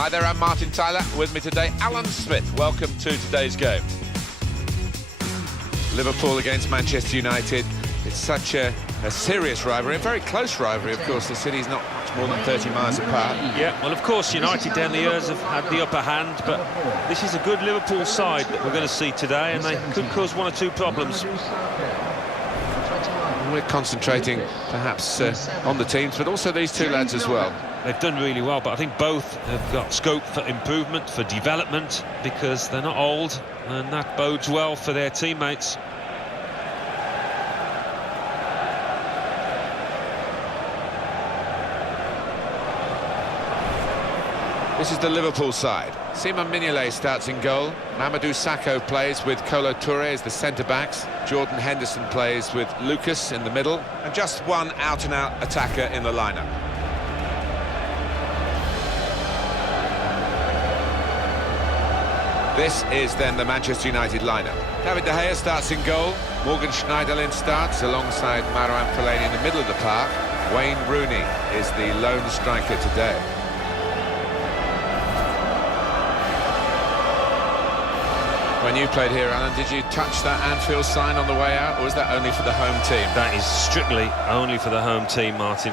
Hi there, I'm Martin Tyler. With me today, Alan Smith. Welcome to today's game. Liverpool against Manchester United. It's such a serious rivalry, a very close rivalry, of course. The city's not much more than 30 miles apart. Yeah, well, of course, United down the years have had the upper hand, but this is a good Liverpool side that we're going to see today, and they could cause one or two problems. We're concentrating, perhaps, on the teams, but also these two lads as well. They've done really well, but I think both have got scope for improvement, for development, because they're not old, and that bodes well for their teammates. This is the Liverpool side. Simon Mignolet starts in goal. Mamadou Sakho plays with Kolo Touré as the centre-backs. Jordan Henderson plays with Lucas in the middle. And just one out-and-out attacker in the lineup. This is then the Manchester United lineup. David De Gea starts in goal. Morgan Schneiderlin starts alongside Marouane Fellaini in the middle of the park. Wayne Rooney is the lone striker today. When you played here, Alan, did you touch that Anfield sign on the way out, or was that only for the home team? That is strictly only for the home team, Martin.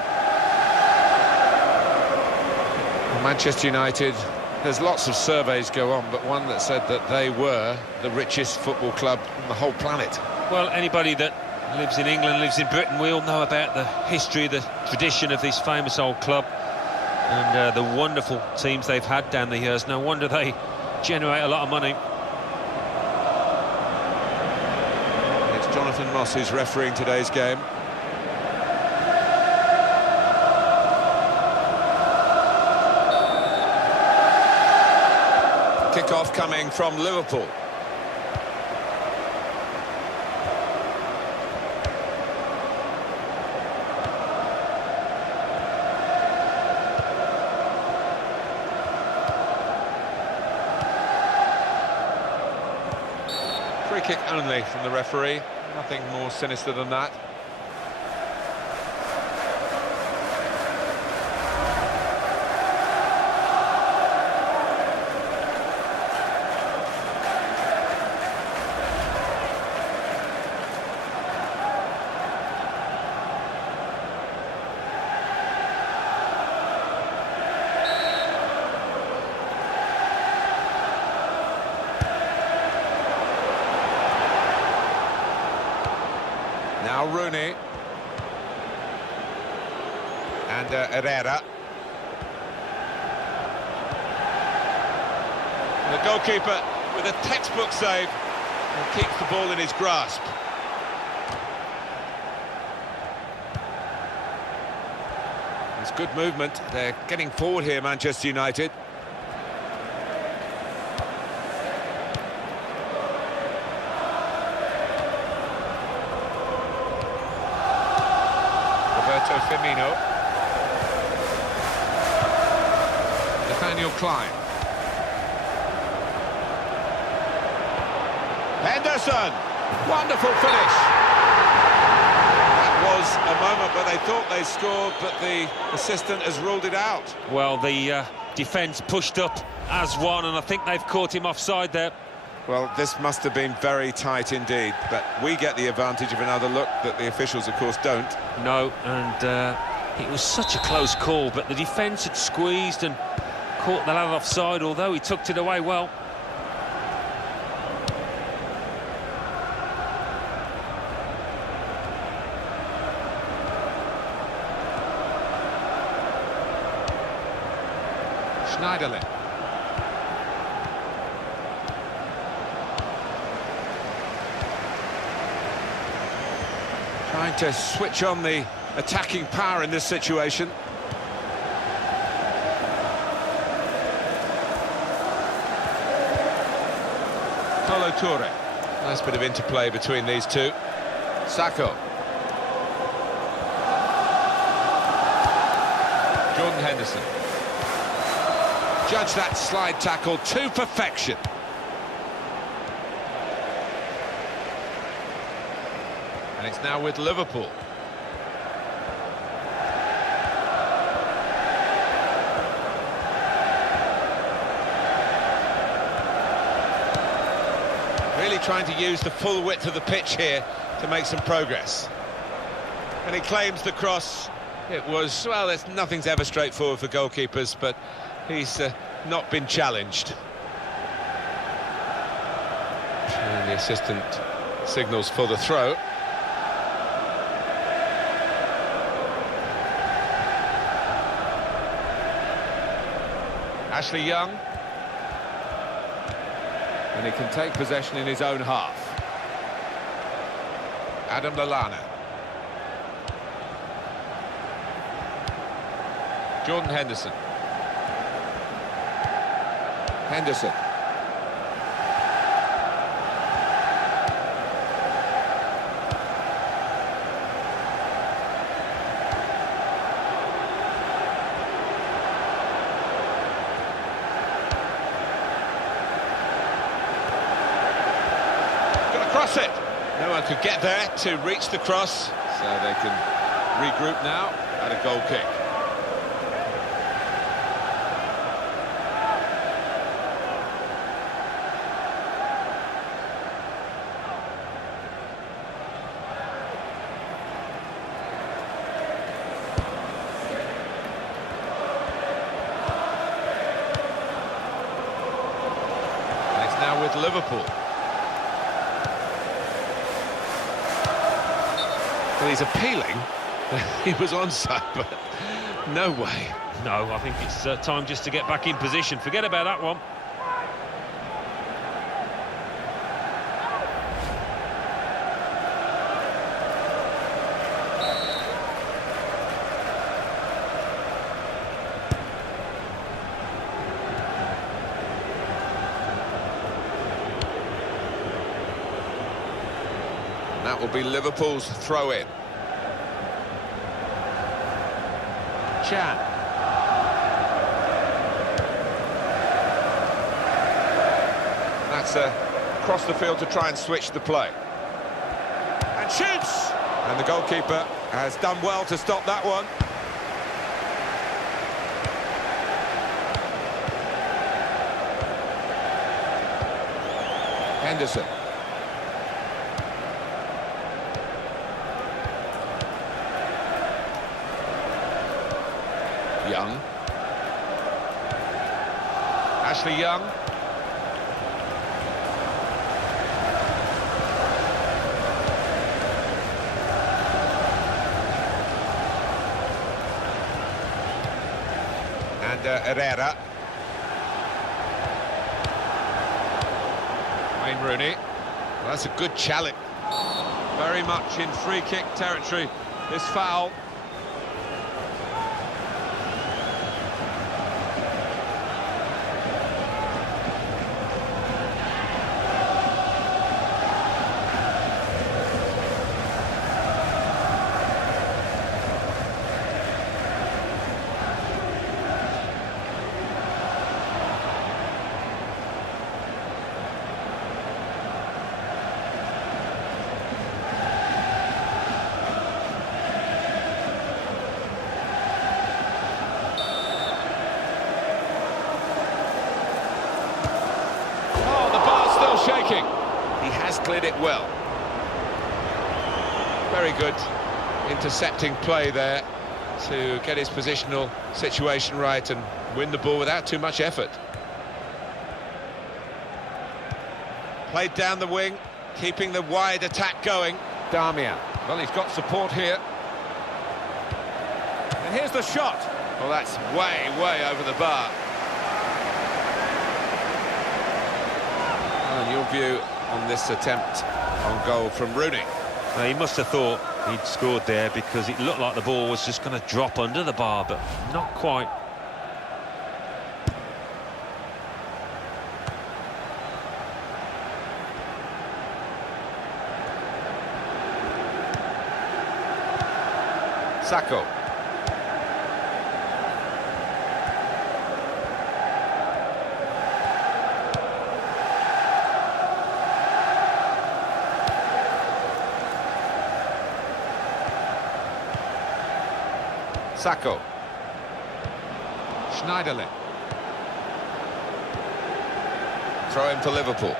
Manchester United, there's lots of surveys go on, but one that said that they were the richest football club on the whole planet. Well, anybody that lives in England, lives in Britain, we all know about the history, the tradition of this famous old club, and the wonderful teams they've had down the years. No wonder they generate a lot of money. Jonathan Moss who's refereeing today's game. Kick-off coming from Liverpool. Free kick only from the referee. Nothing more sinister than that. Now Rooney and Herrera. The goalkeeper with a textbook save and keeps the ball in his grasp. It's good movement. They're getting forward here, Manchester United. Firmino. Nathaniel Klein. Henderson! Wonderful finish! That was a moment where they thought they scored, but the assistant has ruled it out. Well, the defence pushed up as one, and I think they've caught him offside there. Well, this must have been very tight indeed, but we get the advantage of another look that the officials, of course, don't. No, and it was such a close call, but the defence had squeezed and caught the lad offside, although he tucked it away well. Schneiderlin. Trying to switch on the attacking power in this situation. Kolo Touré. Nice bit of interplay between these two. Sakho. Jordan Henderson. Judge that slide tackle to perfection. And it's now with Liverpool. Really trying to use the full width of the pitch here to make some progress. And he claims the cross. It was, well, nothing's ever straightforward for goalkeepers, but he's not been challenged. And the assistant signals for the throw. Ashley Young. And he can take possession in his own half. Adam Lallana. Jordan Henderson. Henderson. Cross it. No one could get there to reach the cross, so they can regroup now at a goal kick. And it's now with Liverpool. Well, he's appealing. He was onside, but no way. No, I think it's time just to get back in position. Forget about that one. That will be Liverpool's throw-in. Chan. That's across the field to try and switch the play. And shoots! And the goalkeeper has done well to stop that one. Henderson. Young. Ashley Young. And Herrera. Wayne Rooney. Well, that's a good challenge. Very much in free kick territory, this foul. Shaking. He has cleared it well. Very good intercepting play there to get his positional situation right and win the ball without too much effort. Played down the wing, keeping the wide attack going. Damian. Well, he's got support here. And here's the shot. Well, that's way over the bar. And your view on this attempt on goal from Rooney? He must have thought he'd scored there because it looked like the ball was just going to drop under the bar, but not quite. Sacco. Sacco. Schneiderlin. Throw in for Liverpool.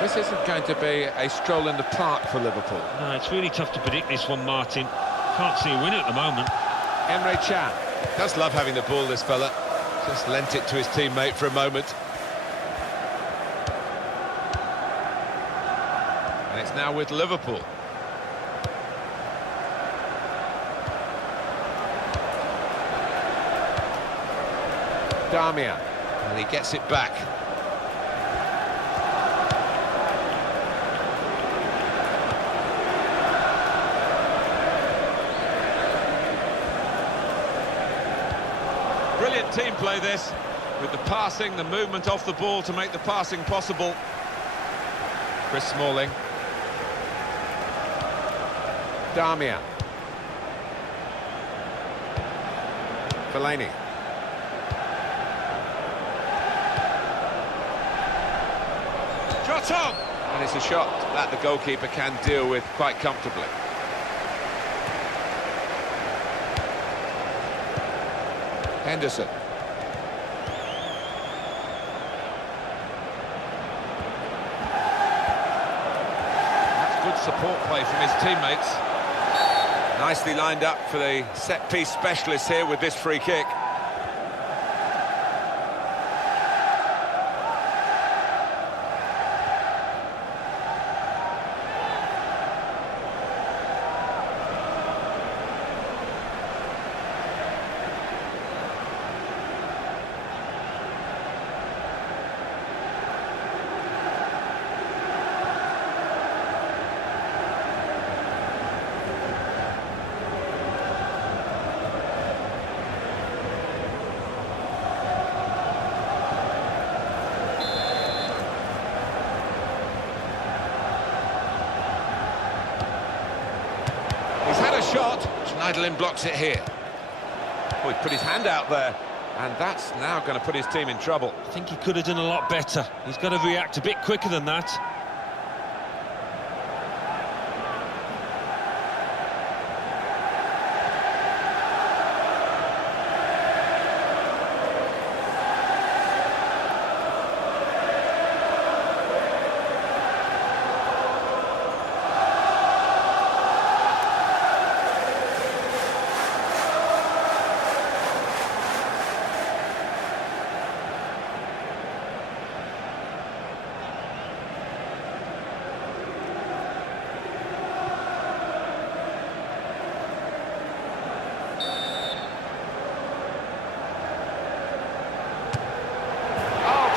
This isn't going to be a stroll in the park for Liverpool. No, it's really tough to predict this one, Martin. Can't see a winner at the moment. Emre Can does love having the ball, this fella. Just lent it to his teammate for a moment. And it's now with Liverpool. Damian, and he gets it back. Brilliant team play this, with the passing, the movement off the ball to make the passing possible. Chris Smalling. Damian. Fellaini. Shot on! And it's a shot that the goalkeeper can deal with quite comfortably. Henderson. That's good support play from his teammates. Nicely lined up for the set-piece specialist here with this free kick. Shot, Schneiderlin blocks it here. Oh, he put his hand out there, and that's now going to put his team in trouble. I think he could have done a lot better. He's got to react a bit quicker than that.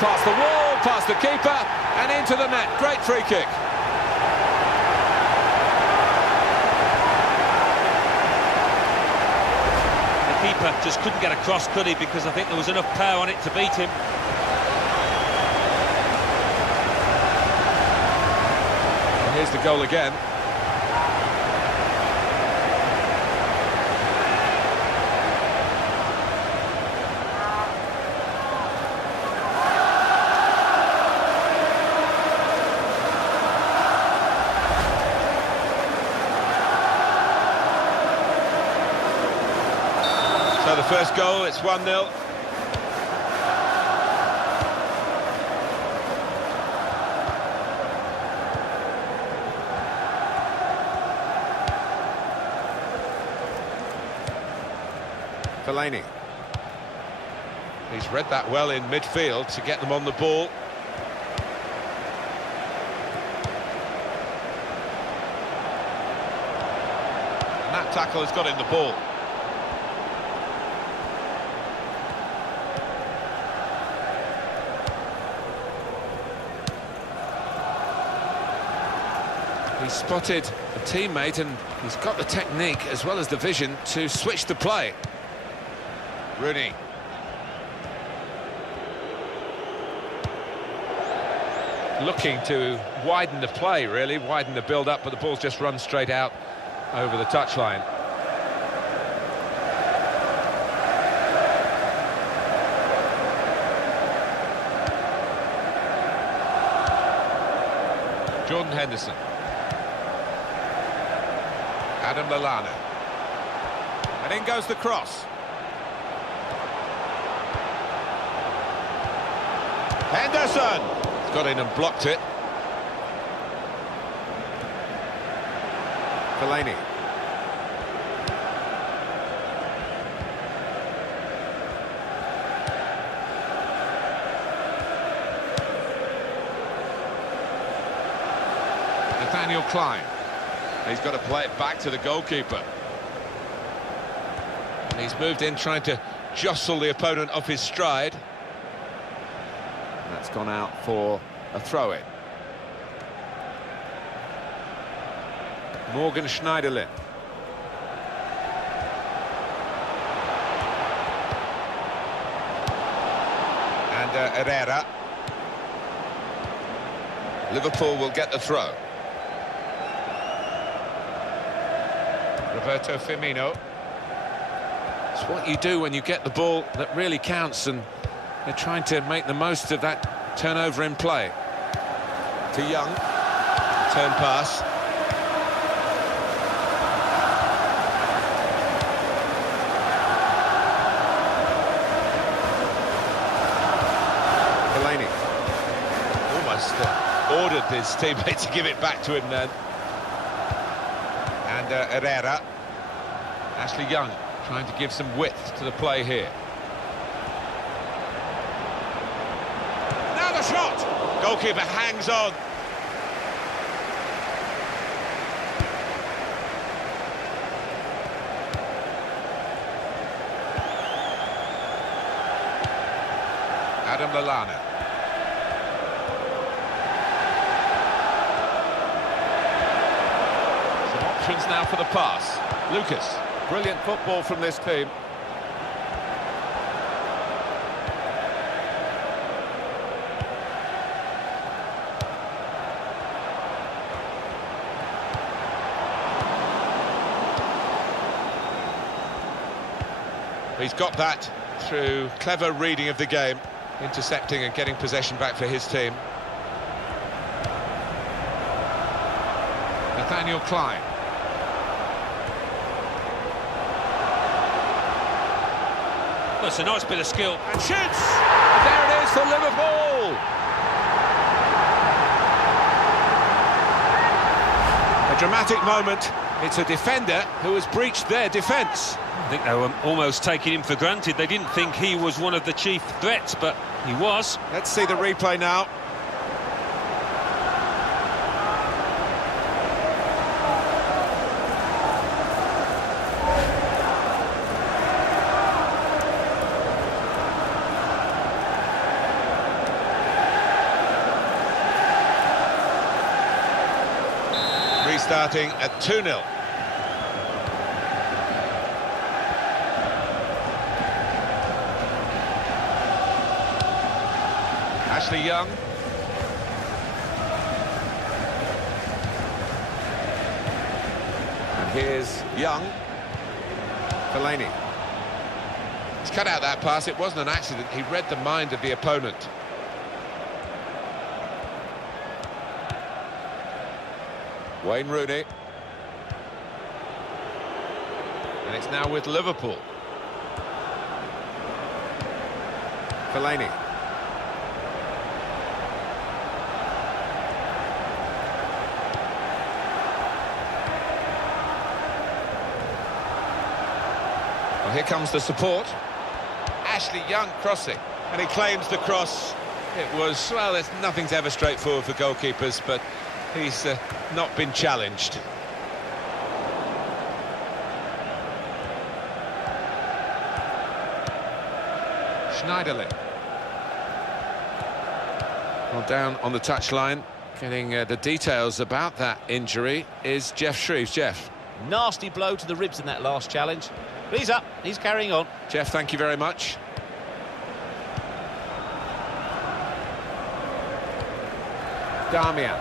Past the wall, past the keeper, and into the net. Great free kick. The keeper just couldn't get across, could he? Because I think there was enough power on it to beat him. And here's the goal again. So the first goal, it's 1-0. Fellaini. He's read that well in midfield to get them on the ball. And that tackle has got in the ball. He spotted a teammate and he's got the technique as well as the vision to switch the play. Rooney. Looking to widen the play, really, widen the build-up, but the ball's just run straight out over the touchline. Jordan Henderson. Adam Lallana. And in goes the cross. Henderson! He's got in and blocked it. Fellaini. Nathaniel Klein. He's got to play it back to the goalkeeper. And he's moved in trying to jostle the opponent off his stride. That's gone out for a throw-in. Morgan Schneiderlin. And Herrera. Liverpool will get the throw. Roberto Firmino. It's what you do when you get the ball that really counts, and they're trying to make the most of that turnover in play. To Young. Turn pass. Fellaini. Almost ordered his teammate to give it back to him then. And Herrera. Ashley Young trying to give some width to the play here. Now the shot! Goalkeeper hangs on. Adam Lallana. Some options now for the pass. Lucas. Brilliant football from this team. He's got that through clever reading of the game, intercepting and getting possession back for his team. Nathaniel Klein. That's a nice bit of skill. And shoots! And there it is for Liverpool! A dramatic moment. It's a defender who has breached their defence. I think they were almost taking him for granted. They didn't think he was one of the chief threats, but he was. Let's see the replay now. Restarting at 2-0. Ashley Young. And here's Young. Fellaini. He's cut out that pass. It wasn't an accident. He read the mind of the opponent. Wayne Rooney. And it's now with Liverpool. Fellaini. Well, here comes the support. Ashley Young crossing. And he claims the cross. It was, well, nothing's ever straightforward for goalkeepers, but he's not been challenged. Schneiderlin. Well, down on the touchline, getting the details about that injury is Jeff Shreves. Jeff. Nasty blow to the ribs in that last challenge. But he's up, he's carrying on. Jeff, thank you very much. Damian.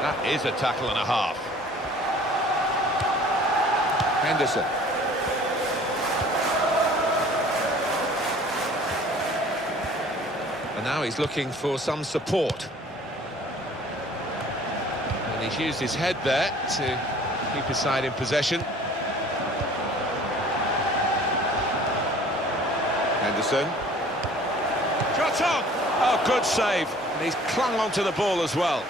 That is a tackle and a half. Henderson. And now he's looking for some support. And he's used his head there to keep his side in possession. Henderson. Shot on! Oh, good save. And he's clung onto the ball as well.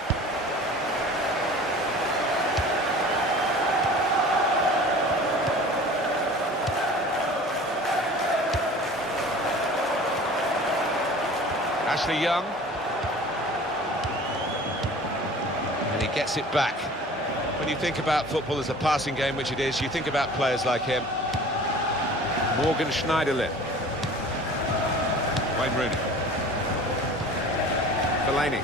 Ashley Young. And he gets it back. When you think about football as a passing game, which it is, you think about players like him. Morgan Schneiderlin. Wayne Rooney. Fellaini.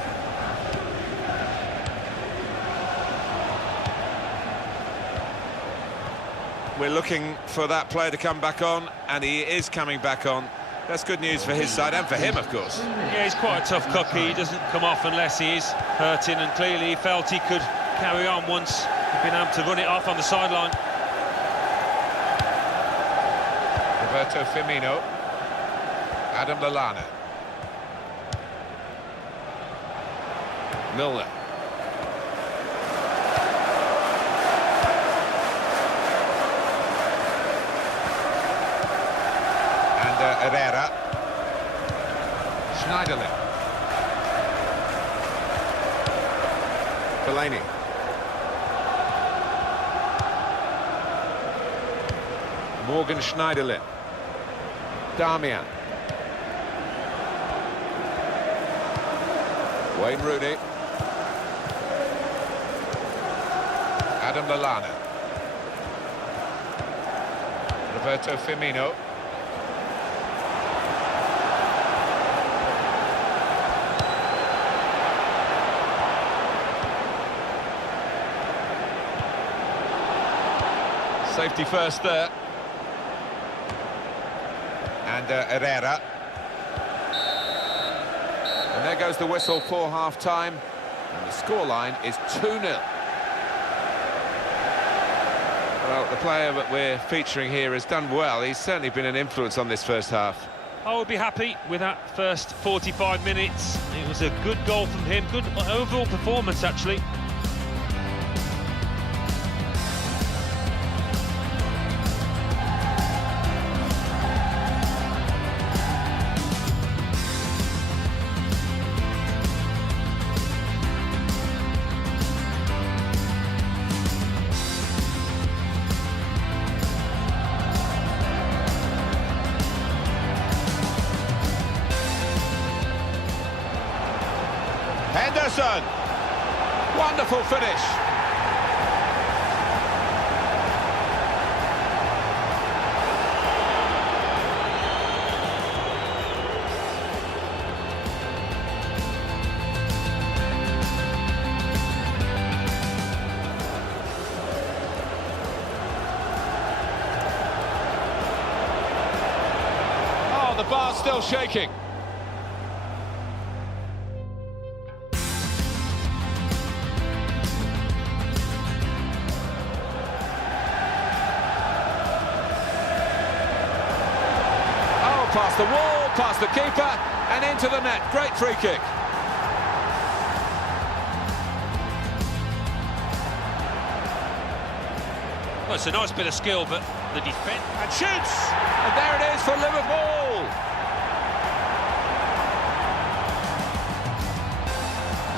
We're looking for that player to come back on, and he is coming back on. That's good news for his side and for him, of course. Yeah, he's quite a tough cookie. He doesn't come off unless he is hurting, and clearly he felt he could carry on once he'd been able to run it off on the sideline. Roberto Firmino. Adam Lallana. Milner. Herrera. Schneiderlin. Fellaini. Morgan Schneiderlin. Damian. Wayne Rooney. Adam Lallana. Roberto Firmino. Safety first there. And Herrera. And there goes the whistle for half-time. And the scoreline is 2-0. Well, the player that we're featuring here has done well. He's certainly been an influence on this first half. I would be happy with that first 45 minutes. It was a good goal from him. Good overall performance, actually. Henderson! Wonderful finish! Oh, the bar's still shaking. Past the wall, past the keeper, and into the net. Great free kick. Well, it's a nice bit of skill, but the defence... And shoots! And there it is for Liverpool!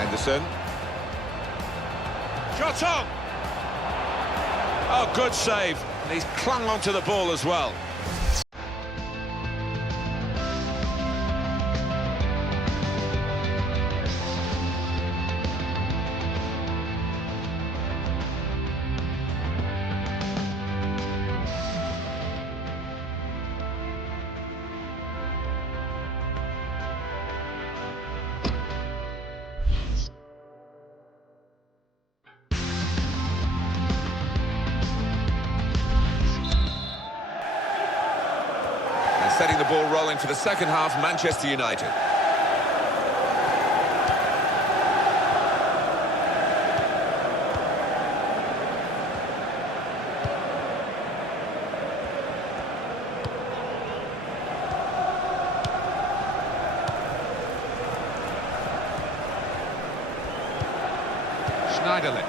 Henderson. Shot on! Oh, good save. And he's clung onto the ball as well. Setting the ball rolling for the second half, Manchester United. Schneiderlin.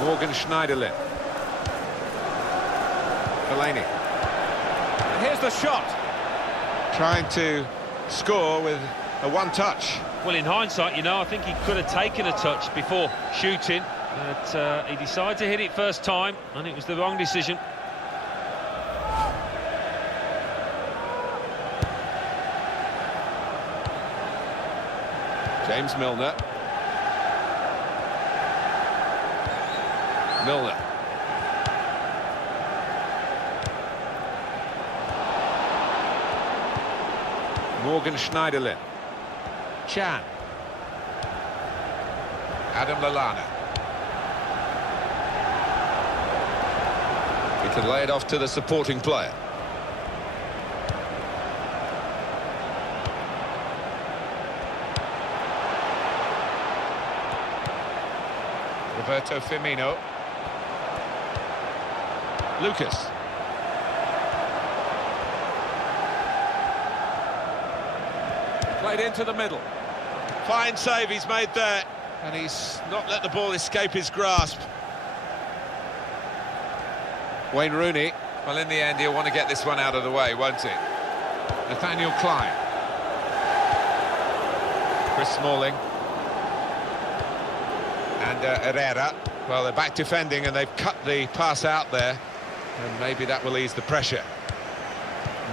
Morgan Schneiderlin. Fellaini. Here's the shot. Trying to score with A one-touch. Well, in hindsight, you know, I think he could have taken a touch before shooting, but he decided to hit it first time, and it was the wrong decision. James Milner. Milner. Morgan Schneiderlin. Chan. Adam Lallana. He can lay it off to the supporting player. Roberto Firmino. Lucas. Played into the middle. Fine save he's made there, and he's not let the ball escape his grasp. Wayne Rooney. Well, in the end, he'll want to get this one out of the way, won't he? Nathaniel Klein. Chris Smalling. And Herrera. Well, they're back defending, and they've cut the pass out there, and maybe that will ease the pressure.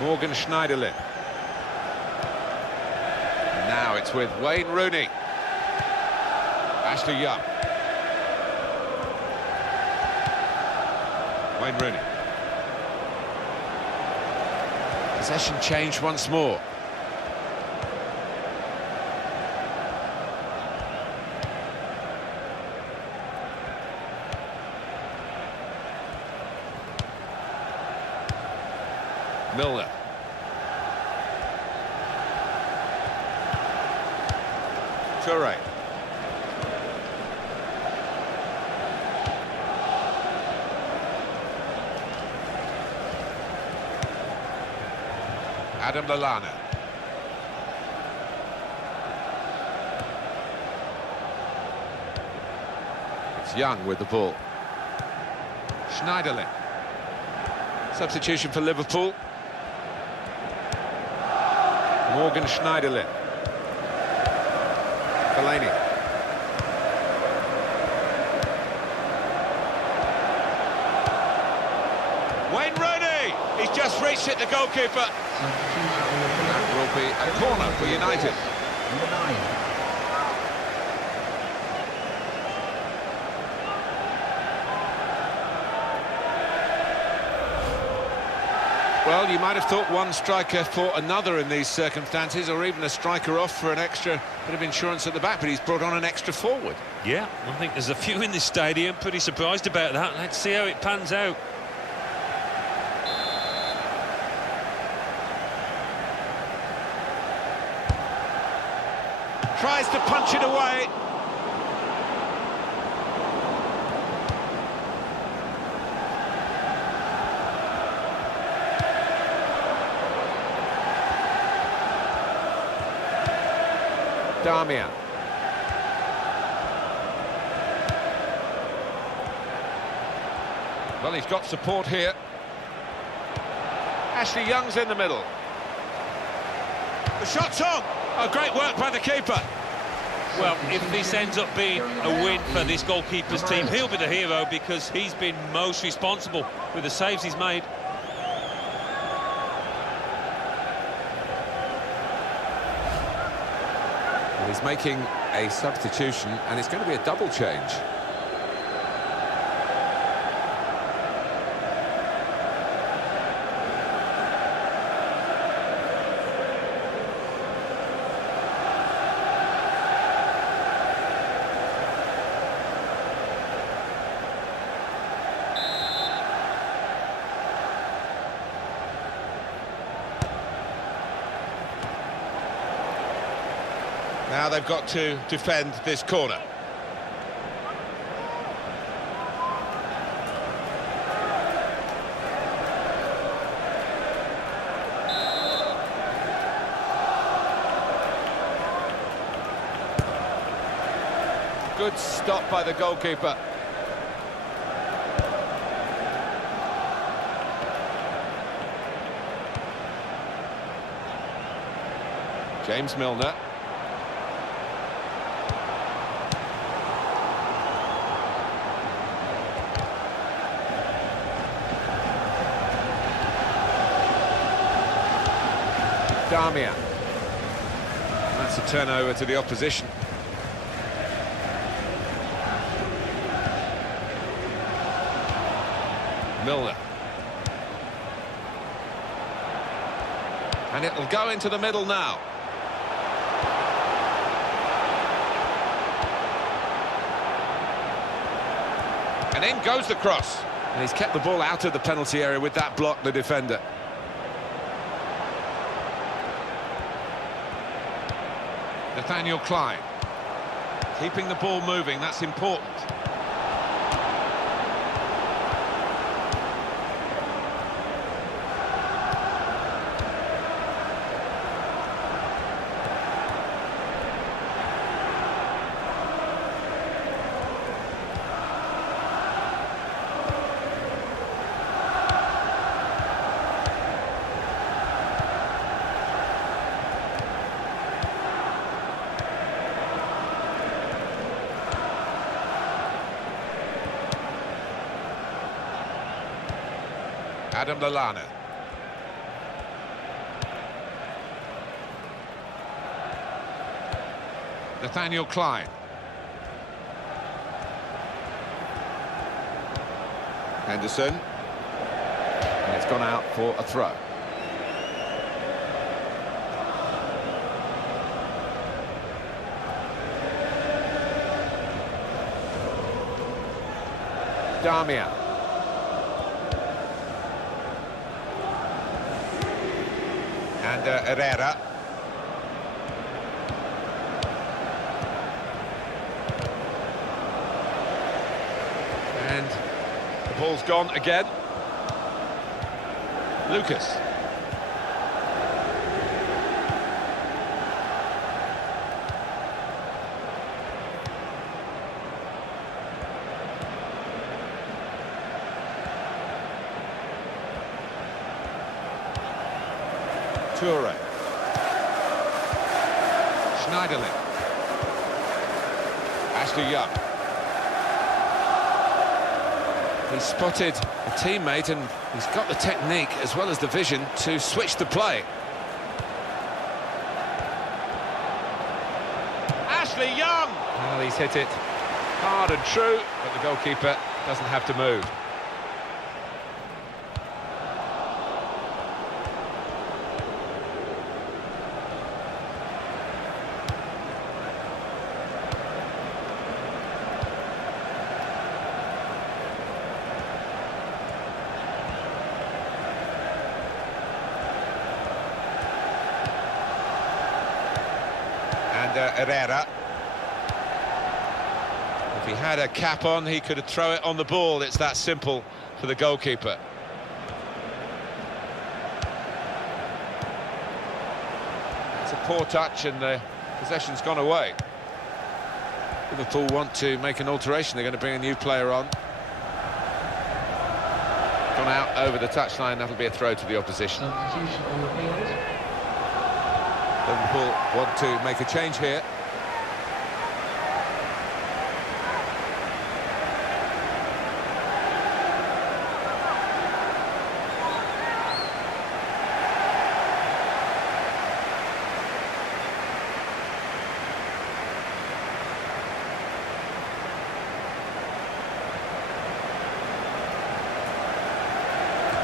Morgan Schneiderlin. Now it's with Wayne Rooney. Ashley Young. Wayne Rooney. Possession change once more. Milner. Toure. Adam Lallana. It's Young with the ball. Schneiderlin. Substitution for Liverpool. Morgan Schneiderlin. Fellaini. Wayne Rooney! He's just reached it, the goalkeeper. That will be a corner for United. Number 9. Well, you might have thought one striker for another in these circumstances, or even a striker off for an extra bit of insurance at the back, but he's brought on an extra forward. Yeah, I think there's a few in this stadium pretty surprised about that. Let's see how it pans out. Tries to punch it away. Damian. Well, he's got support here. Ashley Young's in the middle. The shot's on. Oh, great work by the keeper. Well, if this ends up being a win for this goalkeeper's team, he'll be the hero because he's been most responsible with the saves he's made. He's making a substitution, and it's going to be a double change. Now they've got to defend this corner. Good stop by the goalkeeper. James Milner. Damian. That's a turnover to the opposition. Milner. And it'll go into the middle now. And in goes the cross. And he's kept the ball out of the penalty area with that block, the defender. Nathaniel Klein. Keeping the ball moving, that's important. Adam Lallana. Nathaniel Klein. Henderson. And it's gone out for a throw. Damian. And Herrera. And the ball's gone again. Lucas. Toure. Schneiderlin. Ashley Young. He spotted a teammate and he's got the technique as well as the vision to switch the play. Ashley Young! Well, he's hit it hard and true, but the goalkeeper doesn't have to move. Herrera. If he had a cap on, he could throw it on the ball. It's that simple for the goalkeeper. It's a poor touch and the possession's gone away. Liverpool want to make an alteration. They're going to bring a new player on. Gone out over the touchline. That'll be a throw to the opposition. Liverpool want to make a change here.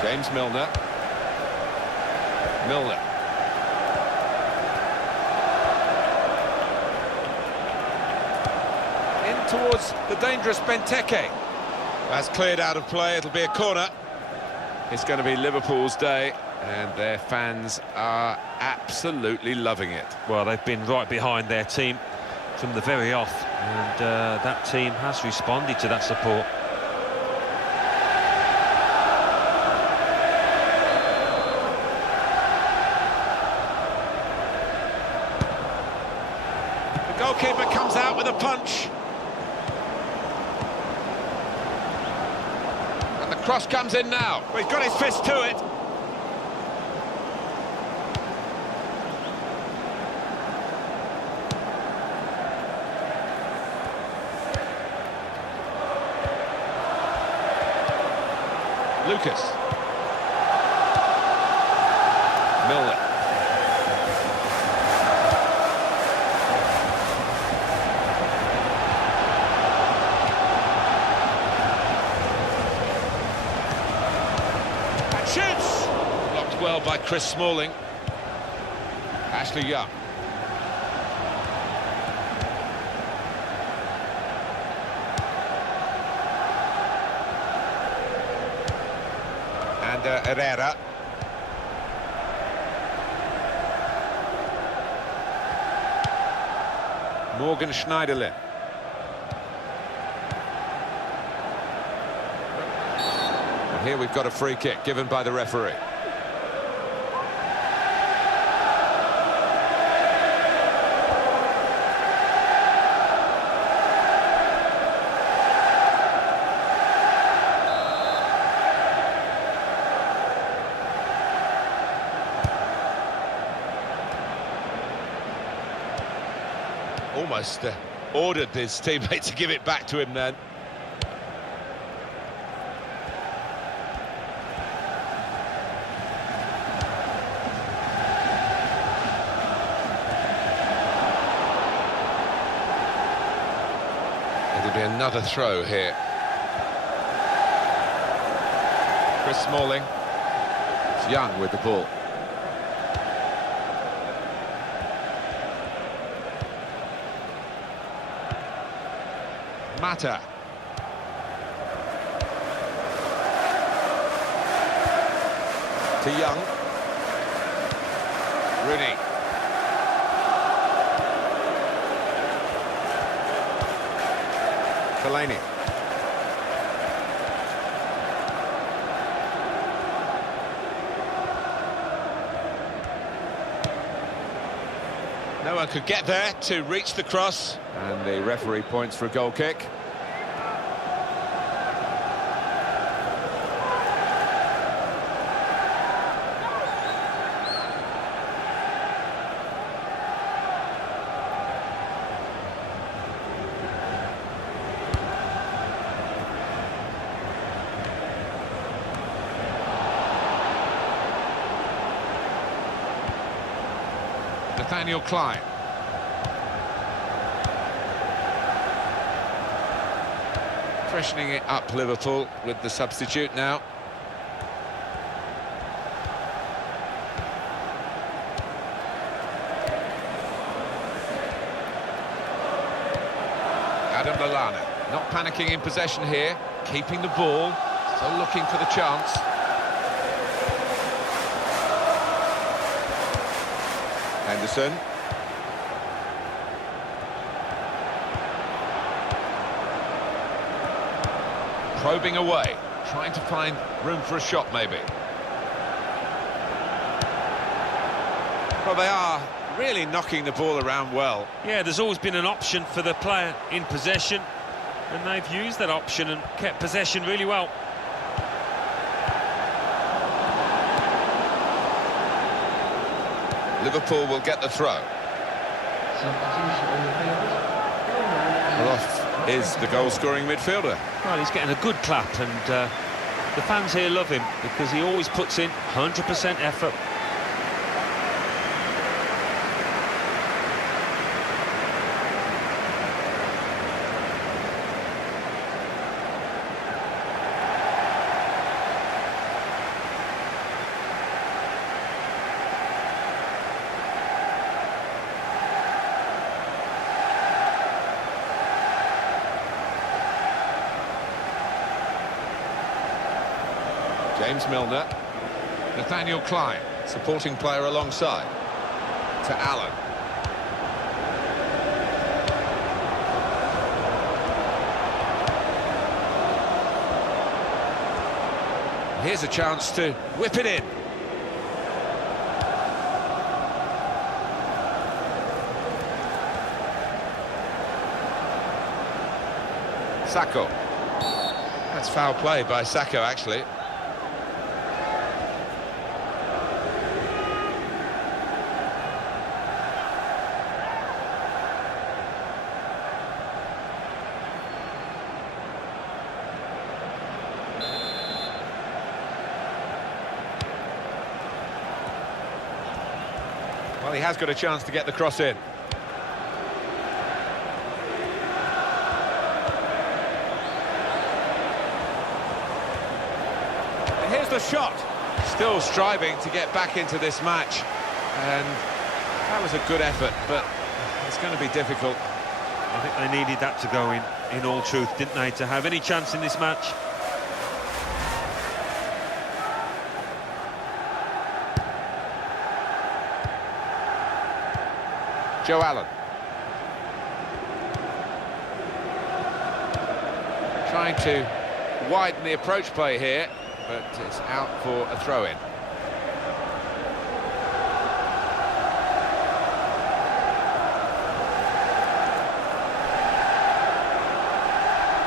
James Milner. Towards the dangerous Benteke. That's cleared out of play, it'll be a corner. It's going to be Liverpool's day and their fans are absolutely loving it. Well, they've been right behind their team from the very off, and that team has responded to that support. The goalkeeper comes out with a punch. Cross comes in now. Well, he's got his fist to it. Lucas. Milner. well by Chris Smalling. Ashley Young. And Herrera. Morgan Schneiderlin. And here we've got a free kick given by the referee. Almost ordered his teammate to give it back to him then. It'll be another throw here. Chris Smalling. It's Young with the ball. Mata. To Young. Rooney. Fellaini. No one could get there to reach the cross. And the referee points for a goal kick. Nathaniel Klein. Freshening it up, Liverpool, with the substitute now. Adam Lallana, not panicking in possession here, keeping the ball, still looking for the chance. Henderson. Probing away, trying to find room for a shot maybe. Well, they are really knocking the ball around well. Yeah, there's always been an option for the player in possession, and they've used that option and kept possession really well. Liverpool will get the throw. Well, off is the goal-scoring midfielder. Well, he's getting a good clap, and the fans here love him because he always puts in 100% effort. James Milner. Nathaniel Klein, supporting player alongside. To Allen. Here's a chance to whip it in. Sacco. That's foul play by Sacco, actually. Well, he has got a chance to get the cross in. And here's the shot. Still striving to get back into this match, and that was a good effort, but it's going to be difficult. I think they needed that to go in all truth, didn't they, to have any chance in this match? Joe Allen. Trying to widen the approach play here, but it's out for a throw-in.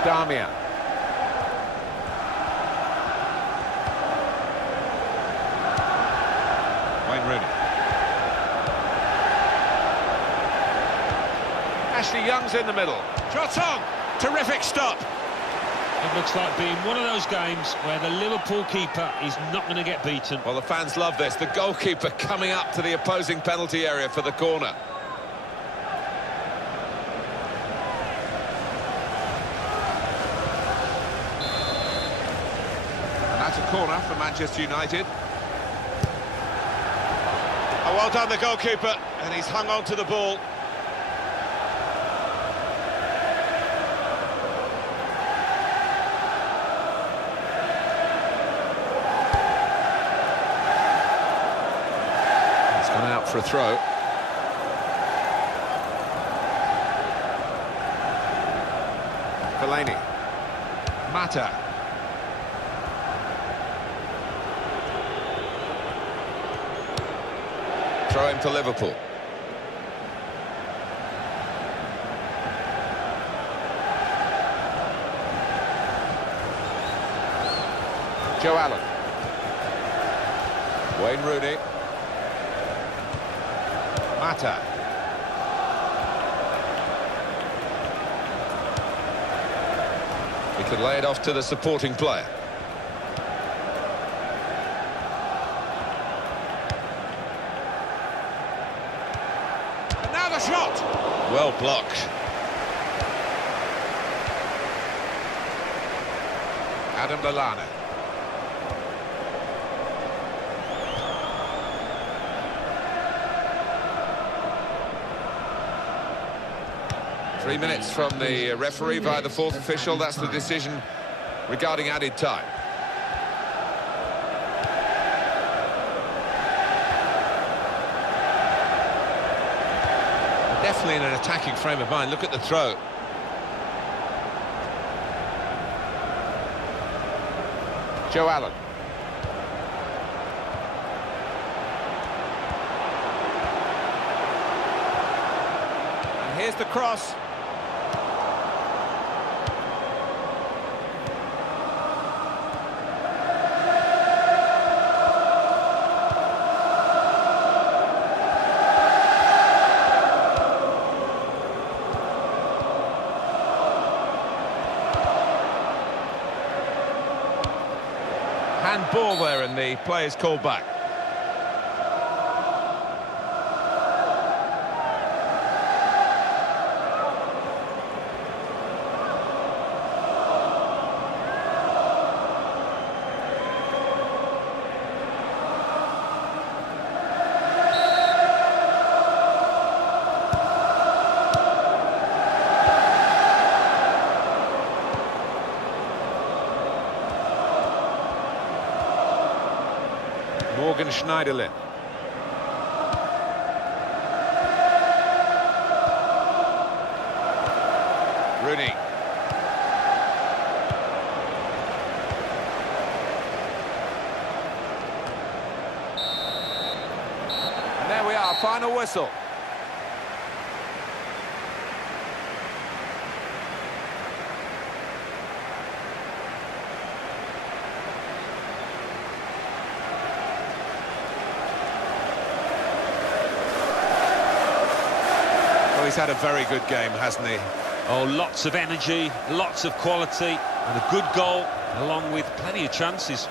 Darmian. Wayne Rooney. Ashley Young's in the middle. Shot on! Terrific stop. It looks like being one of those games where the Liverpool keeper is not going to get beaten. Well, the fans love this. The goalkeeper coming up to the opposing penalty area for the corner. And that's a corner for Manchester United. Oh, well done, the goalkeeper, and he's hung on to the ball. Out for a throw. Fellaini. Mata. Throw him to Liverpool. Joe Allen. Wayne Rooney. Mata. He could lay it off to the supporting player. And now the shot! Well blocked. Adam Lallana. 3 minutes from the referee via the fourth official. That's the decision regarding added time. Definitely in an attacking frame of mind. Look at the throw. Joe Allen. And here's the cross. Handball there, and the play is called back. Morgan Schneiderlin. Rooney. And there we are, final whistle. He's had a very good game, hasn't he? Oh, lots of energy, lots of quality, and a good goal, along with plenty of chances.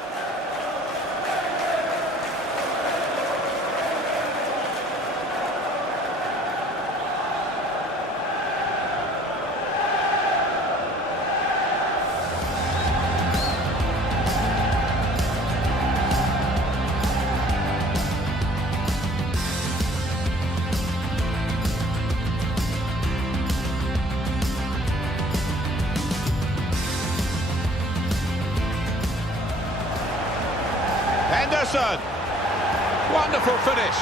Henderson! Wonderful finish.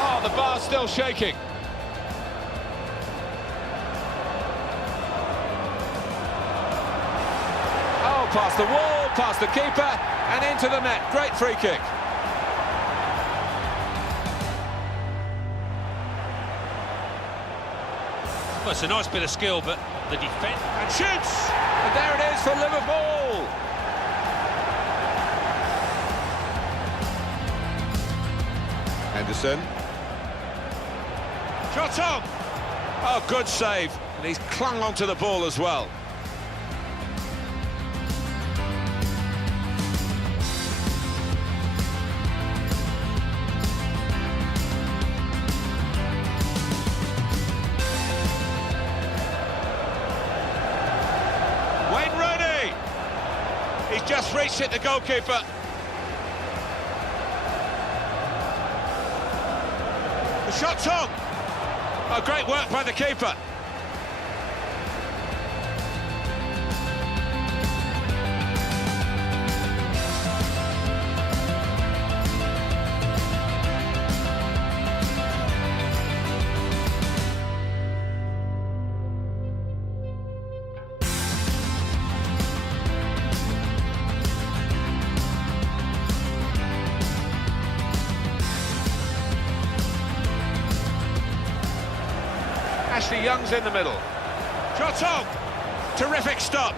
Oh, the bar's still shaking. Past the wall, past the keeper, and into the net. Great free kick. Well, it's a nice bit of skill, but the defence... And shoots! And there it is for Liverpool! Henderson. Shot on! Oh, good save. And he's clung onto the ball as well. He's just reached it, the goalkeeper. The shot's on. Oh, great work by the keeper. Ashley Young's in the middle. Shot on! Terrific stop.